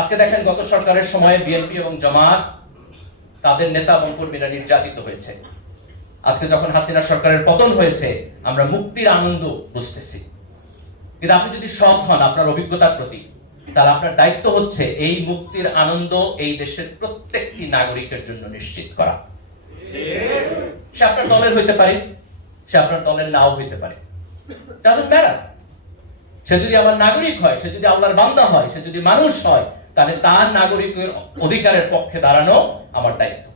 আজকে দেখেন গত সরকারের সময়ে বিএনপি এবং জামাত তাদের নেতা এবং কর্মীরা নির্যাতিত হয়েছে। আজকে যখন হাসিনা সরকারের পতন হয়েছে, আমরা মুক্তির আনন্দ বুঝতেছি। কিন্তু আপনি যদি সৎ হন আপনার অভিজ্ঞতার প্রতি, তাহলে আপনার দায়িত্ব হচ্ছে এই মুক্তির আনন্দ এই দেশের প্রত্যেকটি নাগরিকের জন্য নিশ্চিত করা। সে আপনার দলের হইতে পারে, সে আপনার দলের নাও হইতে পারে। সে যদি আমার নাগরিক হয়, সে যদি আল্লাহর বান্দা হয়, সে যদি মানুষ হয় তাহলে তার নাগরিকের অধিকারের পক্ষে দাঁড়ানো আমার দায়িত্ব।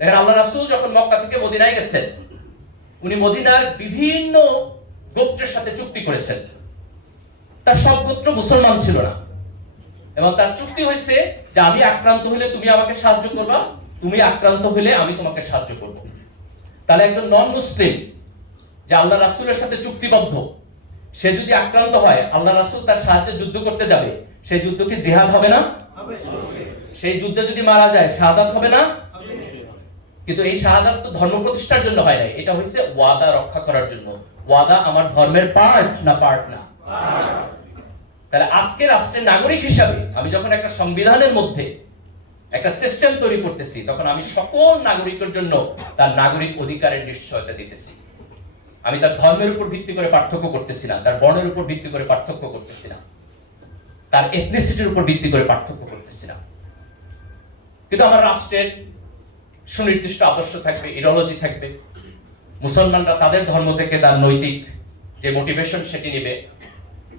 এখানে আল্লাহ রাসুল যখন মক্কা থেকে মদিনায় গেছেন, উনি মদিনার বিভিন্ন গোত্রের সাথে চুক্তি করেছেন। তার সব গোত্র মুসলমান ছিল না। এবং তার চুক্তি হয়েছে যে আমি আক্রান্ত হলে তুমি আমাকে সাহায্য করবা, তুমি আক্রান্ত হলে আমি তোমাকে সাহায্য করব। তাহলে একজন নন মুসলিম যে আল্লাহ রাসুলের সাথে চুক্তিবদ্ধ সে যদি আক্রান্ত হয়, আল্লাহ রাসূল তার সাহায্যে যুদ্ধ করতে যাবে। সেই যুদ্ধ কি জিহাদ হবে না? সেই যুদ্ধে যদি মারা যায়, শাহাদাত হবে না? কিন্তু এই শাহাদাত তো ধর্ম প্রতিষ্ঠার জন্য হয় নাই। এটা হয়েছে ওয়াদা রক্ষা করার জন্য। ওয়াদা আমার ধর্মের পার্ট না পার্ট না? তাহলে আজকে রাষ্ট্রের নাগরিক হিসাবে আমি যখন একটা সংবিধানের মধ্যে একটা সিস্টেম তৈরি করতেছি, তখন আমি সকল নাগরিকের জন্য তার নাগরিক অধিকারের নিশ্চয়তা দিতেছি। আমি তার ধর্মের উপর ভিত্তি করে পার্থক্য করতেছি না তার বর্ণের উপর ভিত্তি করে পার্থক্য করতেছি না তার এথনিসিটির উপর ভিত্তি করে পার্থক্য করতেছি না কিন্তু আমার রাষ্ট্রের সুনির্দিষ্ট আদর্শ থাকবে ইডিওলজি থাকবে, মুসলমানরা তাদের ধর্ম থেকে তার নৈতিক যে মোটিভেশন সেটি নেবে,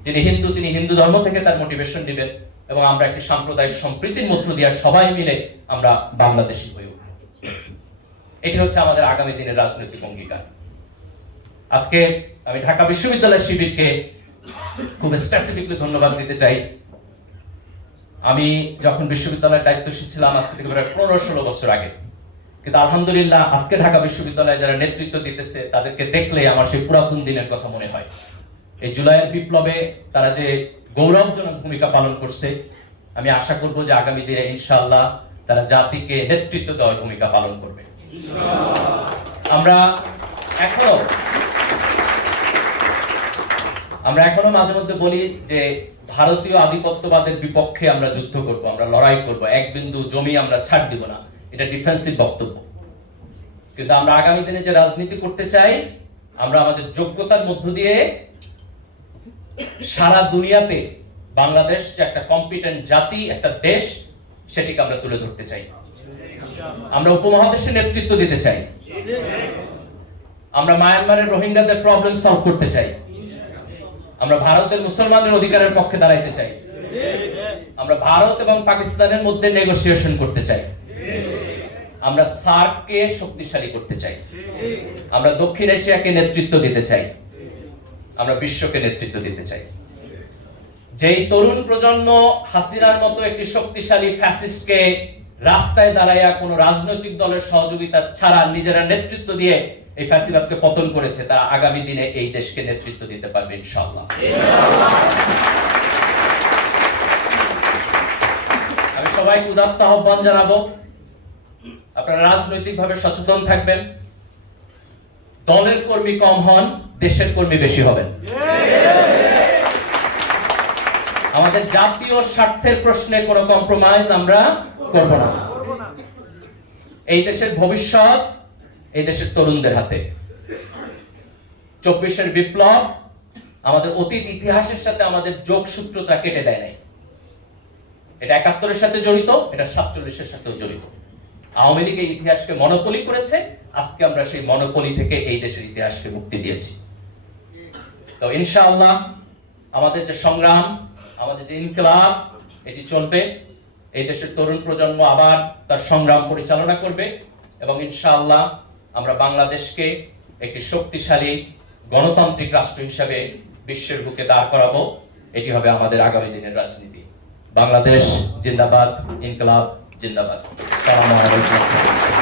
যিনি হিন্দু তিনি হিন্দু ধর্ম থেকে তার মোটিভেশন নেবেন এবং আমরা একটি সাম্প্রদায়িক সম্প্রীতির মধ্য দিয়ে সবাই মিলে আমরা বাংলাদেশী হয়ে উঠব। এটি হচ্ছে আমাদের আগামী দিনের রাজনৈতিক অঙ্গীকার। আজকে আমি ঢাকা বিশ্ববিদ্যালয় শিবিরকে খুব স্পেসিফিকলি ধন্যবাদ দিতে চাই। আমি যখন বিশ্ববিদ্যালয়ের দায়িত্বশীল ছিলাম, আজকে থেকে প্রায় পনেরো ষোলো বছর আগে। কিন্তু আলহামদুলিল্লাহ, আজকে ঢাকা বিশ্ববিদ্যালয়ে যারা নেতৃত্ব দিতেছে, তাদেরকে দেখলে আমার সেই পুরাতন দিনের কথা মনে হয়। এই জুলাইয়ের বিপ্লবে তারা যে গৌরবজনক ভূমিকা পালন করছে, আমি আশা করব যে আগামী দিনে ইনশাআল্লাহ তারা জাতিকে নেতৃত্ব দেওয়ার ভূমিকা পালন করবে। আমরা এখনও আমরা এখনও মাঝে মধ্যে বলি যে ভারতীয় আধিপত্যবাদের বিপক্ষে আমরা যুদ্ধ করব, আমরা লড়াই করব, এক বিন্দু জমি আমরা ছাড় দিব না। এটা ডিফেন্সিভ বক্তব্য। কিন্তু আমরা আগামী দিনে যে রাজনীতি করতে চাই, আমরা আমাদের যোগ্যতার মধ্য দিয়ে সারা দুনিয়াতে বাংলাদেশ যে একটা কম্পিটেন্ট জাতি, একটা দেশ, সেটিকে আমরা তুলে ধরতে চাই। আমরা উপমহাদেশে নেতৃত্ব দিতে চাই। আমরা মায়ানমারের রোহিঙ্গাদের প্রবলেম সলভ করতে চাই। আমরা ভারতের মুসলমানদের অধিকারের পক্ষে দাঁড়াইতে চাই। আমরা ভারত এবং পাকিস্তানের মধ্যে নেগোসিয়েশন করতে চাই। আমরা সার্ককে শক্তিশালী করতে চাই। আমরা দক্ষিণ এশিয়াকে নেতৃত্ব দিতে চাই। আমরা বিশ্বকে নেতৃত্ব দিতে চাই। যেই তরুণ প্রজন্ম হাসিনার মতো একটি শক্তিশালী ফ্যাসিস্টকে রাস্তায় দাঁড়াইয়া কোনো রাজনৈতিক দলের সহযোগিতা ছাড়া নিজেরা নেতৃত্ব দিয়ে এই ফ্যাসিবাদকে পতন করেছে তারা আগামী দিনে এই দেশকে নেতৃত্ব দিতে পারবে ইনশাআল্লাহ। আমি সবাইকে উদাত্ত আহ্বান জানাব, আপনারা রাজনৈতিকভাবে সচেতন থাকবেন, দলের কর্মী কম হন, দেশের কর্মী বেশি হবেন। আমাদের জাতীয় স্বার্থের প্রশ্নে কোনো কম্প্রোমাইজ আমরা করব না। এই দেশের ভবিষ্যৎ এই দেশের তরুণদের হাতে। চব্বিশের বিপ্লব আমাদের অতীত ইতিহাসের সাথে আমাদের যোগসূত্রতা কেটে দেয় নাই। এটা একাত্তরের সাথে জড়িত, এটা সাতচল্লিশের সাথেও জড়িত। আওয়ামী লীগ ইতিহাসকে মনোপলি করেছে, আজকে আমরা সেই মনোপলি থেকে এই দেশের ইতিহাসকে মুক্তি দিয়েছি। তো ইনশাআল্লাহ আমাদের যে সংগ্রাম, আমাদের যে ইনকলাব, এটি চলবে। এই দেশের তরুণ প্রজন্ম আবার তার সংগ্রাম পরিচালনা করবে এবং ইনশাআল্লাহ আমরা বাংলাদেশকে একটি শক্তিশালী গণতান্ত্রিক রাষ্ট্র হিসাবে বিশ্বের বুকে দাঁড় করাবো। এটি হবে আমাদের আগামী দিনের রাজনীতি। বাংলাদেশ জিন্দাবাদ, ইনকলাব জিন্দাবাদ। সালাম আলাইকুম।